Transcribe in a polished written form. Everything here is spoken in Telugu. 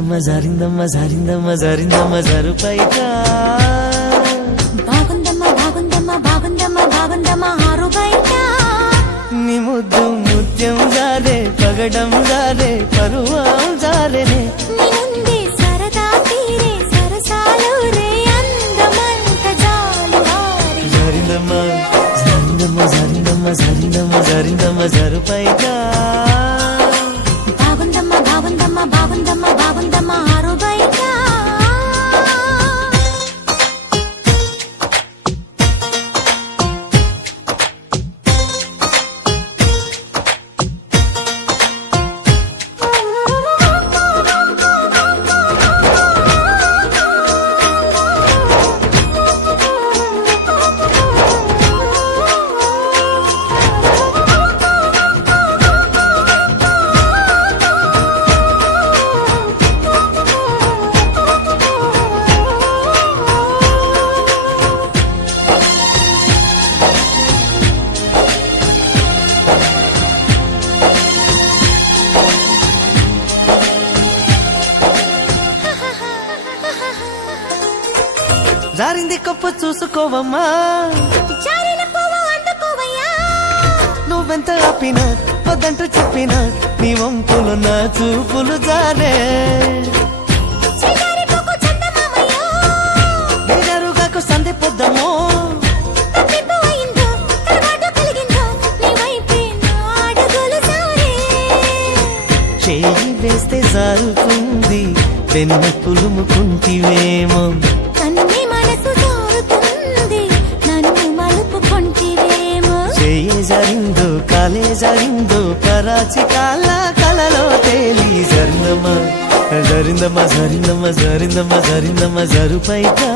జారిందమ్మ జారిందమ్మ జారిందమ్మ జారిందమ్మ జరుపైగా బాగుందమ్మ బాగుందమ్మ బాగుందమ్మ బాగుందమ్మ ఆరు బయట నీ ముద్దు ముత్యం జారే పగడం జారే పరువం జారేనే నీ ముందే సరదా తీరే సరసాలు రే అందమంత జాలు వారి జారిందమ్మ జారిందమ్మ జారిందమ్మ జారిందమ్మ జారిందమ్మ జరుపైగా బాగుందమ్మ బాగుందమ్మ బాగుందమ్మ బాగుందమ్మ ఆరు బయట జారింది కప్పు చూసుకోవమ్మా జారిన పువ్వు అందుకోవయ్యా నువ్వెంత ఆపినా వద్దంటూ చెప్పినా నీ వంపులు నా చూపులు జారే చిగారి పువ్వు చందమామయ్యో వేరుగాకు సంధి పొద్దమో తప్పిపు అయిందో తర్వాత కలిగిందో నీ వైపే నా అడుగులు సారే చేయి వేస్తే జారుతుంది వెన్న పులుముకుంటివేమో కన్ని మనసు జారుతుంది నన్ను మలుపుకొంటివేమో చేయి జారిందో కాలే జారిందో కరాచి కాల కలలో తేలి జరిందమ్మ జరిందమ్మ జరిందమ్మ జరిందమ్మ జరిందమ్మ జరుపైగా